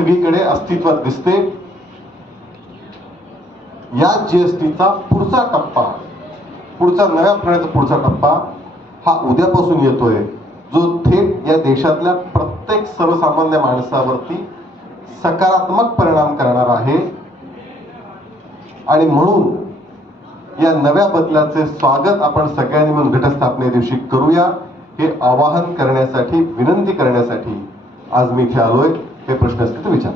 सगळीकडे अस्तित्वात दिसते. या जीएसटीचा पुढचा टप्पा, पुढचा नव्या प्रणालीचा पुढचा टप्पा हा उद्यापासून येतोय, जो थेट या देशातल्या प्रत्येक सर्वसामान्य माणसावरती सकारात्मक परिणाम करणार आहे. आणि म्हणून या नव्या बदलाचे स्वागत आपण सगळ्यांनी मिळून घटस्थापने दिवशी करूया, हे आवाहन करण्यासाठी, विनंती करण्यासाठी आज मी इथे आलोय. हे प्रश्न असतील तर विचार.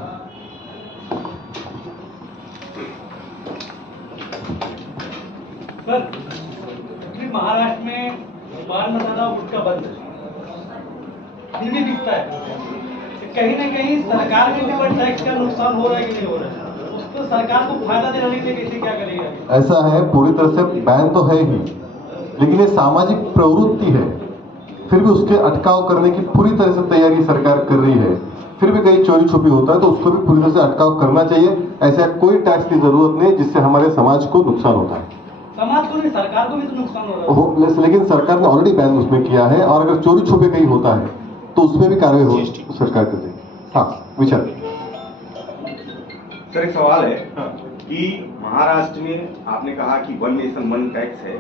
सर, अभी महाराष्ट्र में पान मसाला गुटखा बंद है, फिर भी बिकता है. कहीं ना कहीं सरकार को भी टैक्स का नुकसान हो रहा है कि नहीं हो रहा है? उसको सरकार को फायदा दिलाने के लिए कैसे क्या करेगा? ऐसा है, पूरी तरह से बैन तो है ही, लेकिन ये सामाजिक प्रवृत्ति है. फिर भी उसके अटकाव करने की पूरी तरह से तैयारी सरकार कर रही है. फिर भी कहीं चोरी छुपी होता है तो उसको भी पूरी तरह से अटकाव करना चाहिए. ऐसा कोई टैक्स की जरूरत नहीं जिससे हमारे समाज को नुकसान होता है. समाज को नहीं, सरकार को भी तो नुकसान हो रहा है. लेकिन सरकार ने ऑलरेडी बैन उसमें किया है, और अगर चोरी छुपे कहीं होता है तो उसमें भी कार्रवाई हो सरकार कर देगी. हाँ, विचार. सर, एक सवाल है कि महाराष्ट्र में आपने कहा कि वन नेशन वन टैक्स है,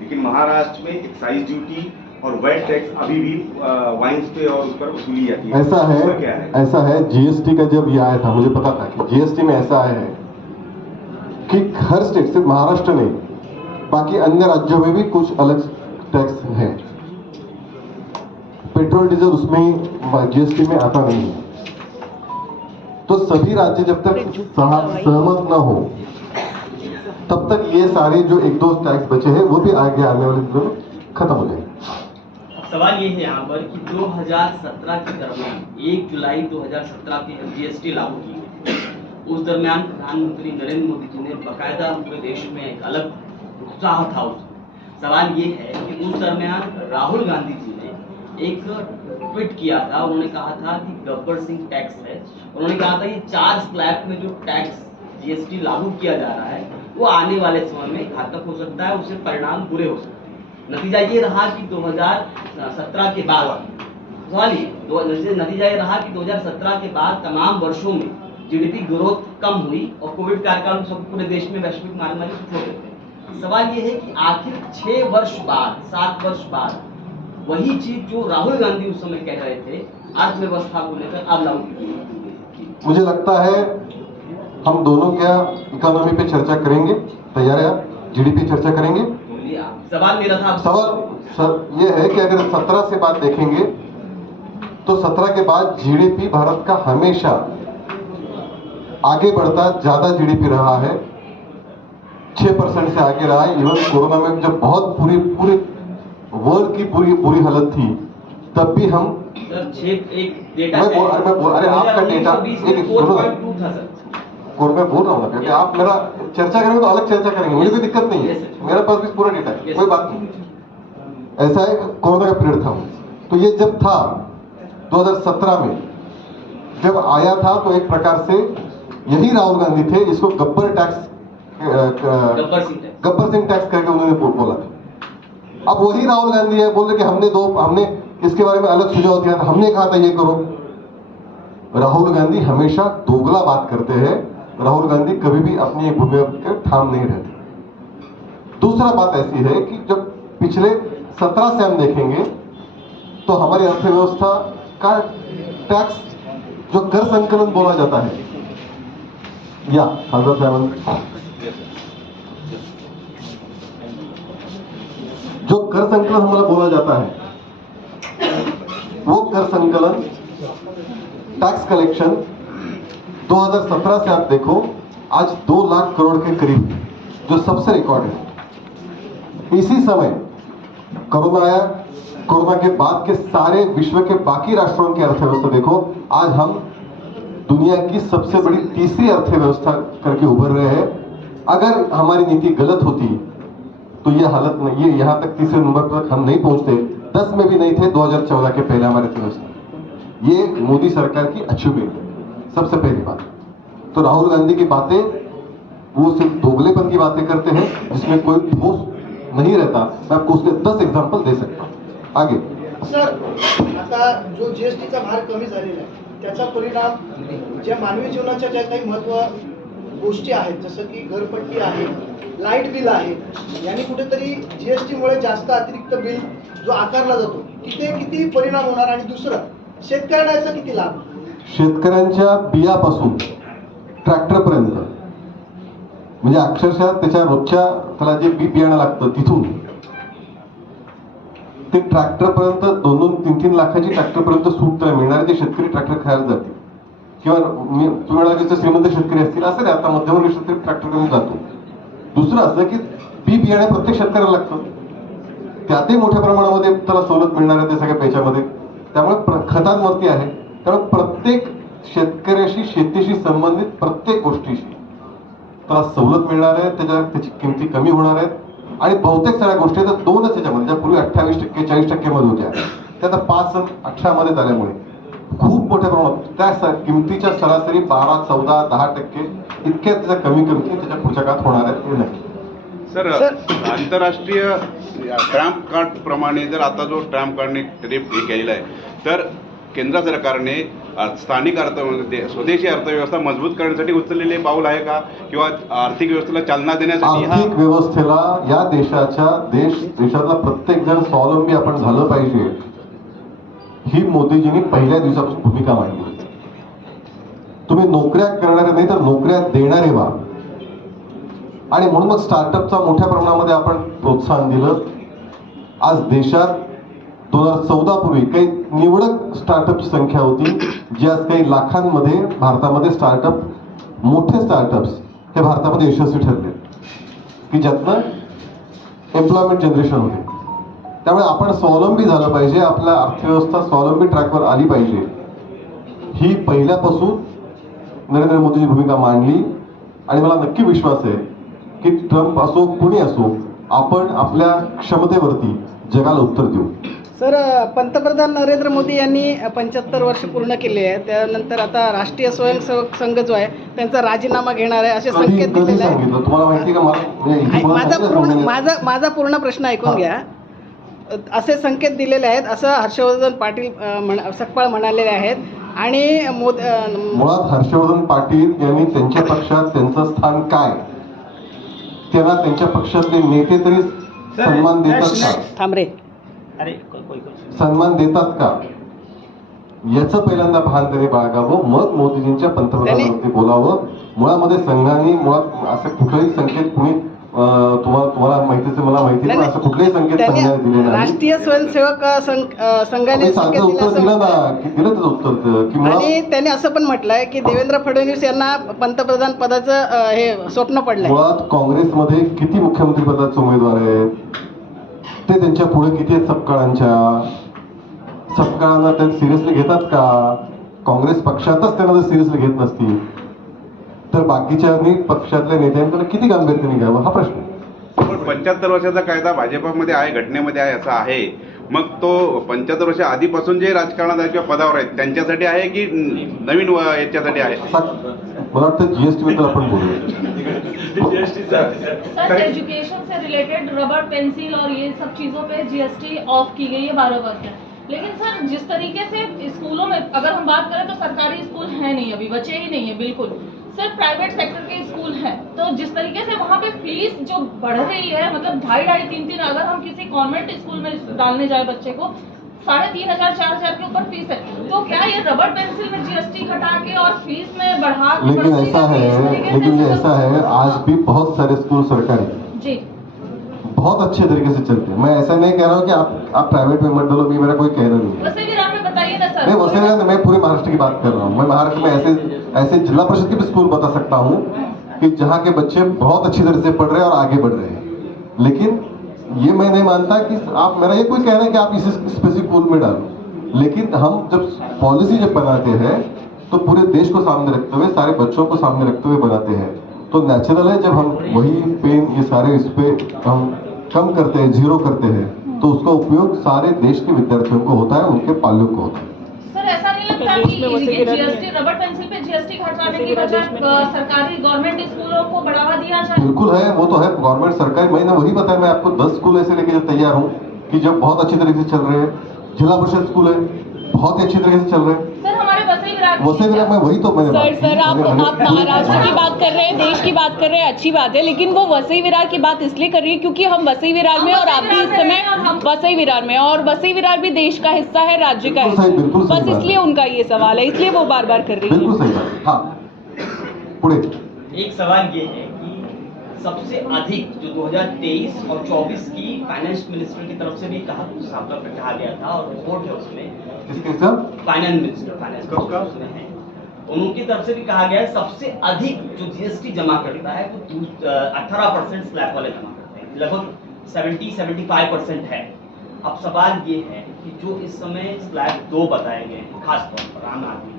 लेकिन महाराष्ट्र में एक्साइज ड्यूटी और वैट टैक्स अभी भी वाइन्स पे और उस पर वसूली जाती है. ऐसा है, क्या है? ऐसा है, जीएसटी का जब ये आया था मुझे पता था कि जीएसटी में ऐसा है कि हर स्टेट, सिर्फ महाराष्ट्र नहीं, बाकी अन्य राज्यों में भी कुछ अलग टैक्स है. पेट्रोल डीजल उसमें जीएसटी में आता नहीं है. तो सभी राज्य जब तक सहमत न हो तब तक ये सारे जो एक दो टैक्स बचे हैं वो भी आगे आने वाले दिनों में खत्म हो जाएंगे. सवाल ये है यहाँ पर कि 2017 के दरमियान 1 जुलाई 2017 की जीएसटी लागू की गई. उस दरमियान प्रधानमंत्री नरेंद्र मोदी जी ने बाकायदा पूरे देश में एक अलग उत्साह था. उसमें सवाल ये है कि उस दरमियान राहुल गांधी जी ने एक ट्वीट किया था. उन्होंने कहा था कि गब्बर सिंह टैक्स है. उन्होंने कहा था कि 4 स्लैब में जो टैक्स जीएसटी लागू किया जा रहा है वो आने वाले समय में घातक हो सकता है, उससे परिणाम बुरे हो सकते हैं. नतीजा ये रहा कि 2017 के बाद, सवाल ये नतीजा ये रहा कि 2017 के बाद तमाम वर्षों में जीडीपी ग्रोथ कम हुई और कोविड कार्यकाल सब पूरे देश में वैश्विक महामारी से छोड़ देते. सवाल ये है कि आखिर 6 वर्ष बाद, 7 वर्ष बाद वही चीज जो राहुल गांधी उस समय कह रहे थे अर्थव्यवस्था को लेकर अब लागू की. मुझे लगता है हम दोनों क्या इकोनॉमी पे चर्चा करेंगे. तैयार है आप? जीडीपी चर्चा करेंगे. सवाल मेरा था, सवाल ये है कि अगर 17 से बात देखेंगे तो 17 के बाद जीडीपी भारत का हमेशा आगे बढ़ता ज्यादा जीडीपी रहा है. 6% से आगे रहा है. इवन कोरोना में जब बहुत पूरी वर्ल्ड की बुरी हालत थी तब भी हम अरे आपका डेटा मैं बोल रहा हूँ ना, क्योंकि आप मेरा चर्चा करेंगे तो अलग चर्चा करेंगे, मुझे कोई दिक्कत नहीं है. मेरे पास भी पूरा डेटा है, कोई बात नहीं. ऐसा है, कोरोना का पीरियड था तो ये जब था 2017 में जब आया था तो एक प्रकार से यही राहुल गांधी थे इसको गब्बर सिंह टैक्स करके उन्होंने बोला था. अब वही राहुल गांधी है, बोल रहे कि हमने इसके बारे में अलग सुझाव दिया था, हमने कहा था ये करो. राहुल गांधी हमेशा दोगला बात करते हैं. राहुल गांधी कभी भी अपनी एक भूमिका पर ठाम नहीं रहते. दूसरा बात ऐसी है कि जब पिछले 17 से हम देखेंगे तो हमारी अर्थव्यवस्था का टैक्स जो कर संकलन बोला जाता है, या खासदार साहब, जो कर संकलन हमारा बोला जाता है वो कर संकलन टैक्स कलेक्शन 2017 से आप देखो आज 2 लाख करोड़ के करीब, जो सबसे रिकॉर्ड है. इसी समय कोरोना आया. कोरोना के बाद के सारे विश्व के बाकी राष्ट्रों की अर्थव्यवस्था देखो, आज हम दुनिया की सबसे बड़ी तीसरी अर्थव्यवस्था करके उभर रहे हैं. अगर हमारी नीति गलत होती तो ये हालत नहीं, ये यहां तक तीसरे नंबर तक हम नहीं पहुंचते. 10 में भी नहीं थे 2014 के पहले हमारे अर्थव्यवस्था. ये मोदी सरकार की अचीवमेंट है सबसे पहली बात. तो राहुल गांधी की बातें वो सिर्फ दोगलेपन की बातें करते हैं जिसमें कोई ठोस नहीं रहता. मैं आपको उसके 10 एग्जांपल दे सकता हूं. आगे सर, आता जो जीएसटीचा भार कमी झालेला आहे त्याचा परिणाम ज्या मानवी जीवनाच्या ज्या काही महत्व गोष्टी आहेत, जसं की घरपट्टी आहे, लाईट बिल आहे, यांनी कुठेतरी GST मुळे जास्त अतिरिक्त बिल जो आकारला जातो किती परिणाम होणार, आणि दुसरं शेतकऱ्यांना याचा किती लाभ? शेतकऱ्यांच्या बियापासून ट्रॅक्टरपर्यंत, म्हणजे अक्षरशः त्याच्या रोजच्या त्याला जे बियाणं लागतं तिथून ते ट्रॅक्टरपर्यंत 2-3 लाखाची ट्रॅक्टरपर्यंत सूट त्याला मिळणार, ते शेतकरी ट्रॅक्टर खायला जाते. किंवा तुम्ही म्हणाला श्रीमंत शेतकरी असतील, असं नाही, आता मध्यमवर्गीय शेतकरी ट्रॅक्टर घेऊन जातो. दुसरं असं की बियाणे प्रत्येक शेतकऱ्याला लागतं, त्यातही मोठ्या प्रमाणामध्ये त्याला सवलत मिळणार आहे त्या सगळ्या पैशामध्ये. त्यामुळे खतांवरती आहे, त्यामुळे प्रत्येक शेतकऱ्याशी, शेतीशी संबंधित प्रत्येक गोष्टीशी त्याला सवलत मिळणार आहे, त्याची किमती कमी होणार आहेत. आणि बहुतेक सगळ्या गोष्टी तर 2च ह्याच्यामध्ये, ज्या पूर्वी 28%, 40% मध्ये होत्या, त्या आता 5 आणि 18 मध्ये झाल्यामुळे खूप मोठ्या प्रमाणात त्या किमतीच्या सरासरी 12, 14, 10% इतक्या त्याच्या कमी किमती त्याच्या पुढच्या काळात होणार आहेत, हे नक्की. सर, आंतरराष्ट्रीय ट्रॅम्प कार्ड प्रमाणे जर आता जो ट्रॅम्प कार्डने ट्रिप हे केलेला आहे, तर केंद्र सरकारने स्थानिक स्वदेशी अर्थव्यवस्था मजबूत करण्यासाठी उचललेले पाऊल आहे का, किंवा आर्थिक व्यवस्थेला चालना देण्यासाठी? आर्थिक व्यवस्थेला या देशातला प्रत्येक जण स्वावलंबी आपण झालं पाहिजे, ही मोदीजींनी पहिल्या दिवसापासून भूमिका मांडली. तुम्ही नोकऱ्या करणारे नाही तर नोकऱ्या देणारे व्हा. आणि म्हणून मग स्टार्टअपचा मोठ्या प्रमाणामध्ये आपण प्रोत्साहन दिलं. आज देशात 2014 पूर्वी काही निवडक स्टार्टअपची संख्या होती, जी आज काही लाखांमध्ये भारतामध्ये मोठे स्टार्टअप्स हे भारतामध्ये यशस्वी ठरले, की ज्यातनं एम्प्लॉयमेंट जनरेशन होते. त्यामुळे आपण स्वावलंबी झालं पाहिजे, आपल्या अर्थव्यवस्था स्वावलंबी ट्रॅकवर आली पाहिजे, ही पहिल्यापासून नरेंद्र मोदींनी भूमिका मांडली. आणि मला नक्की विश्वास आहे की ट्रम्प असो, कुणी असो, आपण आपल्या क्षमतेवरती जगाला उत्तर देऊ. सर, पंतप्रधान नरेंद्र मोदी यांनी 75 वर्ष पूर्ण केले आहेत. त्यानंतर आता राष्ट्रीय स्वयंसेवक संघ जो आहे त्यांचा राजीनामा घेणार आहे असे संकेत दिलेले आहेत. सांगितलं तुम्हाला माहिती का? माझा पूर्ण प्रश्न ऐकून घ्या. असे संकेत दिलेले आहेत असं हर्षवर्धन पाटील सकपाळ म्हणालेले आहेत. आणि मुळात हर्षवर्धन पाटील यांनी त्यांच्या पक्षात त्यांचं स्थान काय, त्यांना त्यांच्या पक्षातले नेते तरी सन्मान देतात का? थांबरे सन्मान देतात का, याचं पहिल्यांदा भान त्यांनी बाळगावं, मग मोदीजींच्या पंतप्रधानांवरती बोलावं. मुळामध्ये संघाने असं कुठलाही संकेत कुणी तुम्हाला माहितीच, मला माहिती नाही, असं कुठलेही संकेत संघाने दिले नाही. राष्ट्रीय स्वयंसेवक संघाने साधं उत्तर दिलं ना, की दिलं त्याचं उत्तर की आणि त्यांनी असं पण म्हटलंय की देवेंद्र फडणवीस यांना पंतप्रधान पदाचं हे स्वप्न पडलंय. मुळात काँग्रेसमध्ये किती मुख्यमंत्री पदाचे उमेदवार आहेत, ते त्यांच्या पुढे किती आहेत सपकाळांना ते सिरियसली घेतात का? काँग्रेस पक्षातच त्यांना जर सिरियसली घेत नसतील तर बाकीच्या पक्षातल्या नेत्यांकडे किती गांभीर्याने घ्यावं, हा प्रश्न. पण 75 वर्षाचा कायदा भाजपमध्ये आहे, घटनेमध्ये आहे, असं आहे. मग तो 75 वर्ष आधीपासून जे राजकारणात आहेत किंवा पदावर आहेत त्यांच्यासाठी आहे की नवीन याच्यासाठी आहे? मला वाटतं GST बद्दल आपण बोलूया. सर, एजुकेशन से रिलेटेड रबर, पेंसिल और ये सब चीज़ों पे GST ऑफ की गई है 12 वर्ष से. लेकिन सर, जिस तरीके से स्कूलों में अगर हम बात करें तो सरकारी स्कूल है नहीं, अभी बचे ही नहीं है बिल्कुल, सिर्फ प्राइवेट सेक्टर के स्कूल हैं. तो जिस तरीके से वहाँ पे फीस जो बढ़ रही है, मतलब 2,500, 3,000, अगर हम किसी कॉन्वेंट स्कूल में डालने जाए बच्चे को 3,500, 4,000 के ऊपर फीस है. तो क्या ये रबर पेंसिल में GST घटा के और फीस में बढ़ा के, लेकिन ऐसा है आज भी बहुत सारे स्कूल सरकारी जी बहुत अच्छे तरीके से चलते हैं. मैं ऐसा नहीं कह रहा हूँ कि आप प्राइवेट में मत डालो, मेरा कोई कहना नहीं है. वैसे भी आप में बताइए ना सर. नहीं वैसे नहीं, मैं पूरे महाराष्ट्र की बात कर रहा हूँ. मैं महाराष्ट्र में ऐसे जिला परिषद के भी स्कूल बता सकता हूँ कि जहाँ के बच्चे बहुत अच्छी तरह से पढ़ रहे हैं और आगे बढ़ रहे हैं. लेकिन ये मैं नहीं मानता कि आप, मेरा ये कोई कहना है कि आप इसे स्पेसिफिक स्कूल में डालो. लेकिन हम जब पॉलिसी जब बनाते हैं तो पूरे देश को सामने रखते हुए, सारे बच्चों को सामने रखते हुए बनाते हैं. तो नेचुरल है जब हम वही पेन ये सारे इस पे हम कम करते हैं, जीरो करते हैं, तो उसका उपयोग सारे देश के विद्यार्थियों को होता है, उनके पाल्यों को होता है. सर, ऐसा नहीं लगता कि ये GST, रबर पेंसिल पे GST घटाने की वजह सरकारी गवर्नमेंट स्कूलों को बढ़ावा दिया जाए? बिल्कुल है, वो तो है गवर्नमेंट सरकारी. मैंने वही बताया, मैं आपको 10 स्कूल ऐसे लेके तैयार हूँ कि जो बहुत अच्छी तरीके से चल रहे हैं. जिला परिषद स्कूल है, बहुत ही अच्छी तरीके से चल रहे हैं. सर, हमारे वसई विराट वसई विरार में वही तो मैंने बात की। सर आप मैंने- महाराष्ट्र की बात कर रहे हैं, देश की बात कर रहे हैं, अच्छी बात है, लेकिन वो वसई विरार की बात इसलिए कर रही है क्योंकि हम वसई विरार में और आप भी इस समय वसई विरार में, और वसई विरार भी देश का हिस्सा है, राज्य का बिल्कुल सही, हिस्सा, बिल्कुल सही बस बात इसलिए है। उनका ये सवाल है, इसलिए वो बार बार कर रही बिल्कुल है। सही बात है। हाँ, पुढे एक सवाल ये है कि सबसे अधिक जो 2023 और 24 की फाइनेंस मिनिस्टर की तरफ से भी साफ तौर पर कहा गया था, और रिपोर्ट है उसमें, किसके सर? फाइनेंस मिनिस्टर उसमें है, उनकी तरफ से भी कहा गया है सबसे अधिक जो जीएसटी जमा करता है वो 18% स्लैब वाले जमा करते हैं, लगभग 70-75% है। अब सवाल ये है कि जो इस समय स्लैब 2 बताए गए हैं, खासतौर पर आम आदमी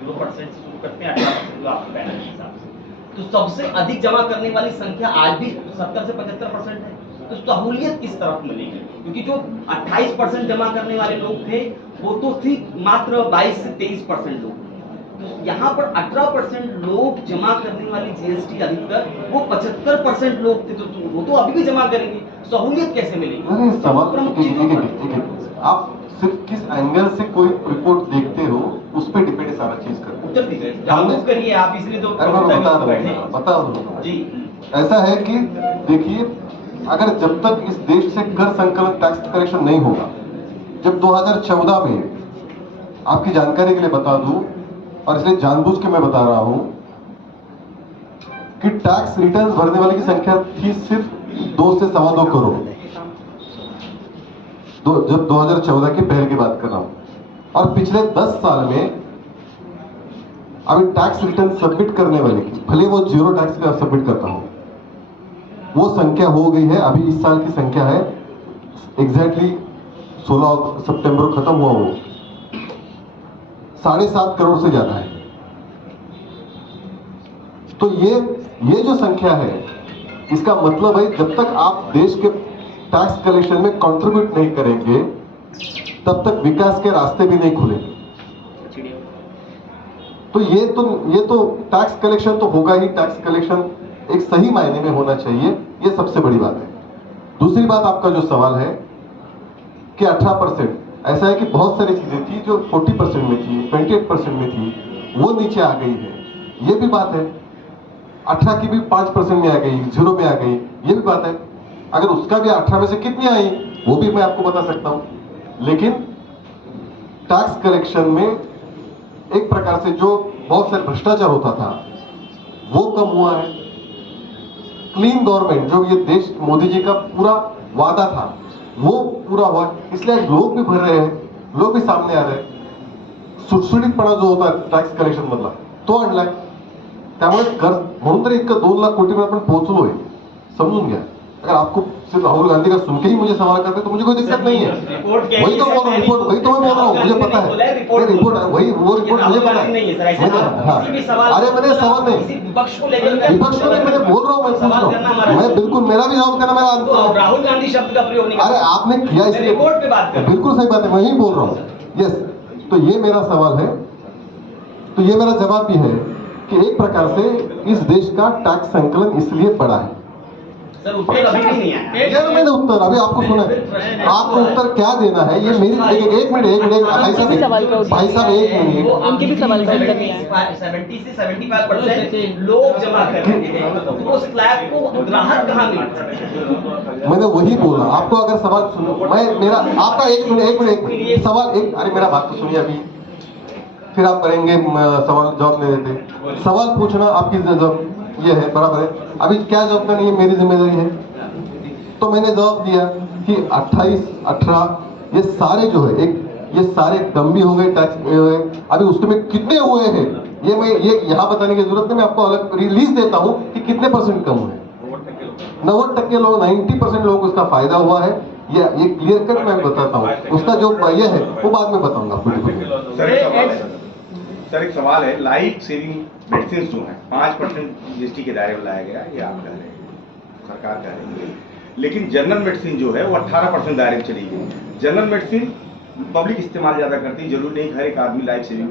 0% से शुरू करते हैं 18% जो आपके पैनल के हिसाब से, तो सबसे अधिक जमा करने वाली संख्या आज भी 70 से 75% है। तो सहूलियत किस तरफ मिलेगी? क्योंकि जो 28% जमा करने वाले लोग थे वो तो ठीक मात्र 22 से 23% लोग, तो यहाँ पर 18% लोग जमा करने वाली जीएसटी अधिकतर, वो 75% लोग थे, तो वो तो अभी भी जमा करेंगे, सहूलियत कैसे मिलेगी? अरे सवाल प्रमुख एक- चीजों एक- पर। एक- एक- आप सिर्फ किस एंगल से कोई रिपोर्ट देखते हो उस पर डिपेंड है सारा चीज करता उत्तर दीजिए, जागरूक करिए आप, इसलिए तो है। मैं बता रहा बैठे हूँ हैं। बता रहा हूँ जी ऐसा है कि देखिए, अगर जब तक इस देश से कर संकलन टैक्स कलेक्शन नहीं होगा, जब 2014 में, आपकी जानकारी के लिए बता दूं और इसलिए जानबूझ के मैं बता रहा हूं कि टैक्स रिटर्न्स भरने वाले की संख्या थी सिर्फ 2 से 2.25 करोड़, जब 2014 की पहल की बात कर रहा हूं। और पिछले 10 साल में अभी टैक्स रिटर्न सबमिट करने वाले की, भले वो जीरो टैक्स का सबमिट करता हो, वो संख्या हो गई है, अभी इस साल की संख्या है एग्जैक्टली 16 सितंबर को खत्म हुआ वो 7.5 करोड़ से ज्यादा है। तो ये जो संख्या है, इसका मतलब है जब तक आप देश के टैक्स कलेक्शन में कंट्रीब्यूट नहीं करेंगे तब तक विकास के रास्ते भी नहीं खुलेंगे। तो ये तो टैक्स कलेक्शन तो होगा ही, टैक्स कलेक्शन एक सही मायने में होना चाहिए, ये सबसे बड़ी बात है। दूसरी बात, आपका जो सवाल है कि 18%, ऐसा है कि बहुत सारी चीजें थी जो 40% में थी, 28% में थी, वो नीचे आ गई है, ये भी बात है। 18 की भी 5% में आ गई, 0 में आ गई, ये भी बात है। अगर उसका भी 18 में से कितनी आई वो भी मैं आपको बता सकता हूं। लेकिन टैक्स कलेक्शन में एक प्रकार से जो बहुत सारे भ्रष्टाचार होता था वो कम हुआ है। क्लीन गवर्नमेंट, जो ये देश मोदी जी का पूरा वादा था, वो पूरा हुआ, इसलिए आज लोग भी भर रहे हैं, लोग भी सामने आ रहे हैं। सुटसुटीतपणा जो होता टॅक्स कलेक्शन मधला तो आणलाय, त्यामुळे कर म्हणून तर इतकं 2 लाख कोटी में आपण पोहोचलोय, समजून घ्या। अगर आपको सिर्फ राहुल गांधी का सुन के ही मुझे सवाल करते तो मुझे कोई दिक्कत नहीं है, वही तो बोल रहा हूँ, रिपोर्ट वही तो मैं बोल रहा हूँ, मुझे पता है रिपोर्ट वही, वो रिपोर्ट मुझे पता है। हाँ, अरे मैंने सवाल नहीं, विपक्ष को लेकर विपक्ष को नहीं, मैंने बोल रहा हूँ, मैं पूछ रहा हूँ, मैं बिल्कुल, मेरा भी जवाब देना, मेरा राहुल गांधी शब्द का प्रयोग नहीं अरे आपने किया इसलिए रिपोर्ट पे बात कर, बिल्कुल सही बात है, मैं ही बोल रहा हूँ। यस, तो ये मेरा सवाल है, तो ये मेरा जवाब भी है कि एक प्रकार से इस देश का टैक्स संकलन इसलिए बढ़ा है। सर उत्तर अभी भी नहीं आया। यार मैंने उत्तर अभी आपको सुना है, आपको उत्तर क्या देना है ये मेरी एक मिनट भाई साहब एक मिनट, उनके भी सवाल का उत्तर नहीं आया। 70 से 75% लोग जमा कर रहे हैं, तो वो स्लैब को ग्राहक कहाँ मिलता? मैंने वही बोला आपको। अगर सवाल सुनो, मैं मेरा आपका एक मिनट सवाल एक, अरे मेरा बात तो सुनिए अभी, फिर आप करेंगे सवाल जवाब नहीं देते। सवाल पूछना आपकी जवाब ये है, बराबर है। अभी क्या जवाब करना, ये मेरी जिम्मेदारी है। तो मैंने जवाब दिया कि 28, 18 ये सारे जो है, एक ये सारे कम भी हो गए टैक्स, अभी उसमें कितने हुए हैं ये मैं ये यहाँ बताने की जरूरत नहीं, मैं आपको अलग रिलीज देता हूँ कि कितने % कम हुए। 90% लोग, 90% लोगों को इसका फायदा हुआ है, ये क्लियर कट मैं बताता हूँ। उसका जो ये है वो बाद में बताऊंगा आपको। सर एक सवाल है, लाइफ सेविंग मेडिसिन जो है 5% जीएसटी के दायरे में लाया गया, ये आप कह रहे हैं, सरकार कह रही है, लेकिन जनरल मेडिसिन जो है वो 18% दायरे में चली गई। जनरल मेडिसिन पब्लिक इस्तेमाल ज्यादा करती है, जरूरी नहीं हर एक आदमी लाइफ सेविंग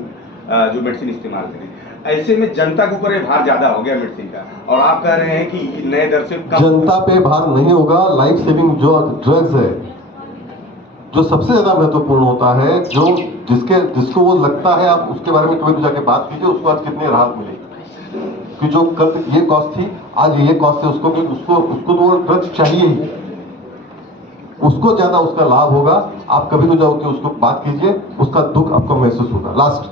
जो मेडिसिन इस्तेमाल करे। ऐसे में जनता के ऊपर भार ज्यादा हो गया मेडिसिन का, और आप कह रहे हैं कि नए दर से जनता पे भार नहीं होगा। लाइफ सेविंग जो ड्रग्स है जो सबसे ज्यादा महत्वपूर्ण होता है, जो जिसको वो लगता है, आप उसके बारे में कभी भी जाके बात कीजिए, उसको आज कितनी राहत मिलेगी कि जो कल ये कॉस्ट थी आज ये कॉस्ट है, उसको तो वो ड्रग्स चाहिए ही, उसको ज्यादा उसका लाभ होगा। आप कभी तो जाओ कि उसको बात कीजिए, उसका दुख आपको महसूस होगा। लास्ट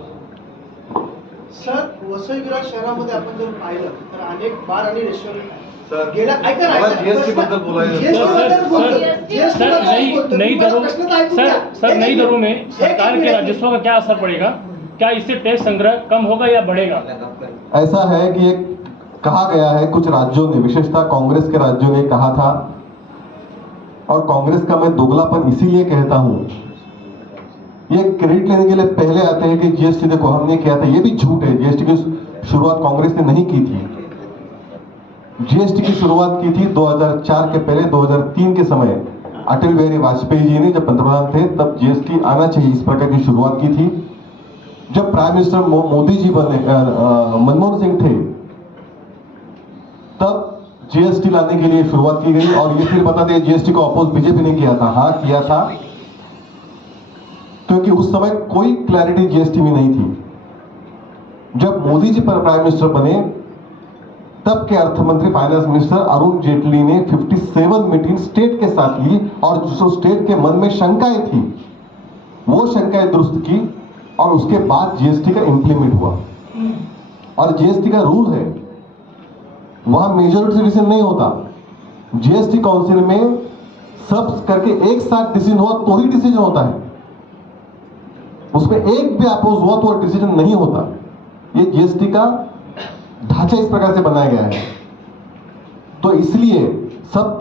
सर, वसई विरार शहरामध्ये आपण जर पाहिलं तर अनेक बार आणि रेस्टॉरंट सर, गेल्या ऐका ना, मला ऐका. GST बद्दल बोलायचं. GST बद्दल बोलतो. GST सर बद्दल बोलतो. नई तुम्हाला दरों प्रश्न तर ऐकून घ्या. सर एक नई मिनिट. दरों में एक सरकार के मिनिट. राजस्व का क्या असर पड़ेगा? क्या इससे टैक्स संग्रह कम होगा या बढ़ेगा? ऐसा है कि एक कहा गया है, कुछ राज्यों ने, विशेषतः कांग्रेस के राज्यों ने कहा था, और कांग्रेस का मैं दोगलापन इसीलिए कहता हूं, ये क्रेडिट लेने के लिए पहले आते हैं कि जीएसटी देखो हमने किया था। ये भी झूठ है, जीएसटी की शुरुआत कांग्रेस ने नहीं की थी। जीएसटी की शुरुआत की थी 2004 के पहले, 2003 के समय अटल बिहारी वाजपेयी जी ने जब पंतप्रधान थे तब जीएसटी आना चाहिए, इस प्रकार की शुरुआत की थी। जब प्राइम मिनिस्टर मोदी जी बने, मनमोहन सिंह थे, तब जीएसटी लाने के लिए शुरुआत की गई। और ये फिर बता दें, जीएसटी को अपोज बीजेपी ने किया था। हाँ किया था, क्योंकि उस समय कोई क्लैरिटी जीएसटी में नहीं थी। जब मोदी जी पर प्राइम मिनिस्टर बने, तब के अर्थ मंत्री, फाइनेंस मिनिस्टर अरुण जेटली ने 57 मीटिंग स्टेट के साथ ली, और जो स्टेट के मन में शंकाएं थी वो शंकाएं दुरुस्त की, और उसके बाद जीएसटी का इंप्लीमेंट हुआ। और जीएसटी का रूल है, वहां मेजॉरिटी डिसीजन नहीं होता। जीएसटी काउंसिल में सब करके एक साथ डिसीजन हुआ तो ही डिसीजन होता है, उसमें एक भी अपोज हुआ तो डिसीजन नहीं होता। ये जीएसटी का ढांचा इस प्रकार से बनाया गया है। तो इसलिए सब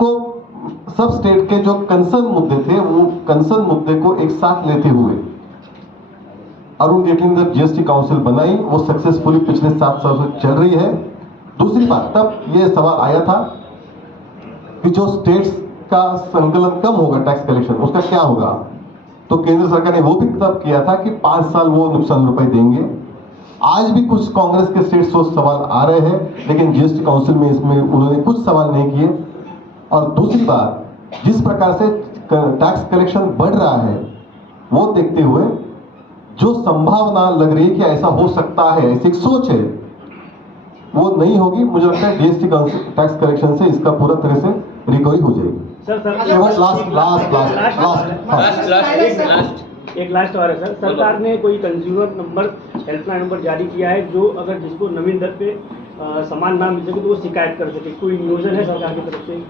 स्टेट के जो कंसर्न मुद्दे थे, वो कंसर्न मुद्दे को एक साथ लेते हुए अरुण जेटली ने जब जीएसटी काउंसिल बनाई, वो सक्सेसफुली पिछले 7 साल से चल रही है। दूसरी बात, तब ये सवाल आया था कि जो स्टेट्स का संकलन कम होगा, टैक्स कलेक्शन, उसका क्या होगा? तो केंद्र सरकार ने वो भी तब किया था कि 5 साल वो नुकसान रुपए देंगे। आज भी कुछ कांग्रेस के स्टेट्स वो सवाल आ रहे हैं, लेकिन जीएसटी काउंसिल में इसमें उन्होंने कुछ सवाल नहीं किए। और दूसरी बात, जिस प्रकार से टैक्स कलेक्शन बढ़ रहा है, वो देखते हुए जो संभावना लग रही है कि ऐसा हो सकता है, ऐसी एक सोच है, वो नहीं होगी। मुझे लगता है जीएसटी टैक्स कलेक्शन से इसका पूरा तरह से रिकवरी हो जाएगी। एक लास्ट और है सर, सरकार ने कोई कंज्यूमर नंबर, हेल्पलाइन नंबर जारी किया है, जो अगर जिसको नवीन दर पे सामान ना मिल सके तो वो शिकायत कर सके। कोई नियोजन है सरकार की तरफ से?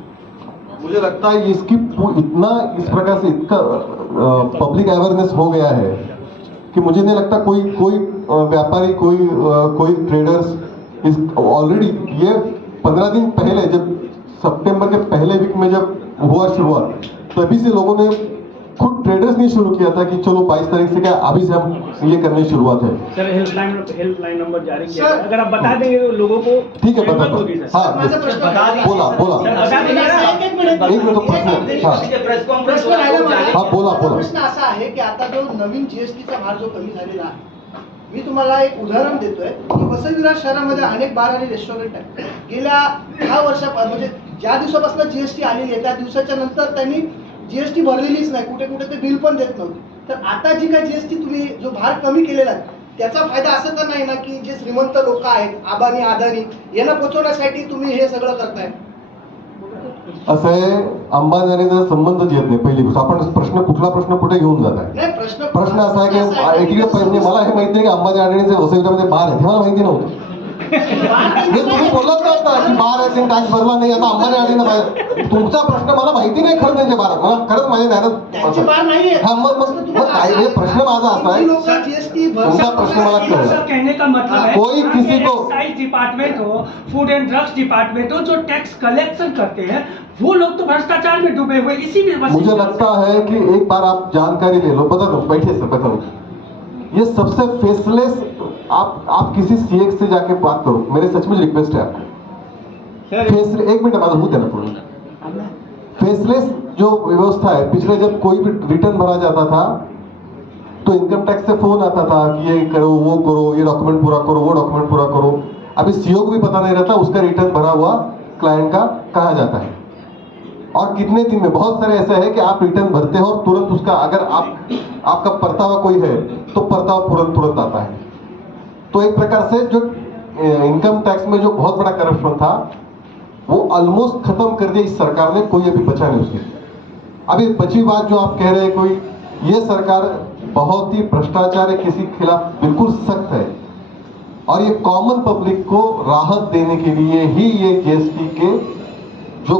मुझे लगता है इसकी इतना इस प्रकार से इतना पब्लिक अवेयरनेस हो गया है कि मुझे नहीं लगता कोई व्यापारी, कोई ट्रेडर्स इस ऑलरेडी ये 15 दिन पहले, जब सितंबर के पहले वीक में जब हुआ शुरुआत, तभी से लोगों ने खुद ट्रेडर्स ने शुरू किया था कि चलो 22 तारीख से क्या अभी से हम ये करने की शुरुआत है। सर हेल्पलाइन नंबर जारी किया है, अगर आप बता देंगे तो लोगों को ठीक है, बता दो। हाँ, माझा प्रश्न बोला एक मिनिट एक मिनिट, प्रश्न, हाँ प्रश्न राहिला माझा. हा, बोला. प्रश्न असा आहे की आता जो नवीन जीएसटीचा भार जो कमी झालेला आहे, मी तुम्हाला एक उदाहरण देतोय की वसई विरार शहरामध्ये अनेक बार आणि रेस्टॉरंट आहेत. गेल्या 10 वर्षापासून, म्हणजे ज्या दिवसापासून जीएसटी आलेली आहे त्या दिवसाच्या नंतर त्यांनी जीएसटी भरलेलीच नाही, कुठे कुठे ते बिल पण देत नव्हते. तर आता जी काय जीएसटी तुम्ही जो भार कमी केलेला आहे, त्याचा फायदा असं तर नाही ना की जे श्रीमंत लोक आहेत, अंबानी अदानी, यांना पोहोचवण्यासाठी तुम्ही हे सगळं करताय? असं आहे, अंबानीचा संबंधच येत नाही. पहिली गोष्ट, आपण कुठला प्रश्न कुठे घेऊन जात आहे. नाही, प्रश्न असा आहे की एकीकडे पैसे, मला हे माहिती नाही की अंबानी अडाणीचे वसई विरारमध्ये बार आहे, हे मला माहिती नव्हतं. हे तुम्ही बोलत नव्हता की बार आहे, टॅक्स भरला नाही, आता अंबानी अडाणीनं बाहेर. तुमचा प्रश्न मला माहिती नाही खरं त्यांचे बार, मला खरंच माझ्या त्यांची बार नाहीये. हाँ, मग प्रश्न माझा असा आहे, तुमचा प्रश्न मला कळला. कहने का मतलब है, कोई किसी को एक्साइज डिपार्टमेंट हो, फूड एंड ड्रग्स डिपार्टमेंट हो, जो टैक्स कलेक्शन करते हैं, वो लोग तो भ्रष्टाचार में डूबे हुए, इसी में मुझे लगता है कि एक बार आप जानकारी ले लो. बता दो, बैठिए सर, बता दो. ये सबसे फेसलेस, आप किसी सीएक्स से जाके बात करो, मेरे सच में रिक्वेस्ट है आपको. एक मिनट बाद देना थोड़ा. फेसलेस जो व्यवस्था है, पिछले जब कोई भी रिटर्न भरा जाता था तो इनकम टैक्स से फोन आता था कि ये करो, वो करो, ये डॉक्यूमेंट पूरा करो, वो डॉक्यूमेंट पूरा करो. अभी सीओ को भी पता नहीं रहता उसका रिटर्न भरा हुआ क्लाइंट का कहाँ जाता है. और कितने दिन में, बहुत सारे ऐसे है कि आप रिटर्न भरते हो और तुरंत उसका, अगर आपका परतावा कोई है तो परतावा तुरंत आता है। तो एक प्रकार से जो इनकम टैक्स में जो बहुत बड़ा करप्शन था वो ऑलमोस्ट खत्म कर दिया इस सरकार ने, कोई अभी बचा नहीं उसके। अभी बची बात जो आप कह रहे हैं कोई, ये सरकार बहुत ही भ्रष्टाचार है, किसी के खिलाफ बिल्कुल सख्त है, और ये कॉमन पब्लिक को राहत देने के लिए ही ये जीएसटी के जो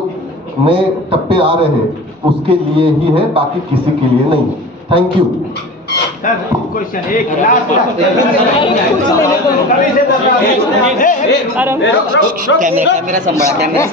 नए टप्पे आ रहे हैं उसके लिए ही है, बाकी किसी के लिए नहीं है। Thank you. सर क्वेश्चन एक लास्ट कैमरा संभाला, कैमरा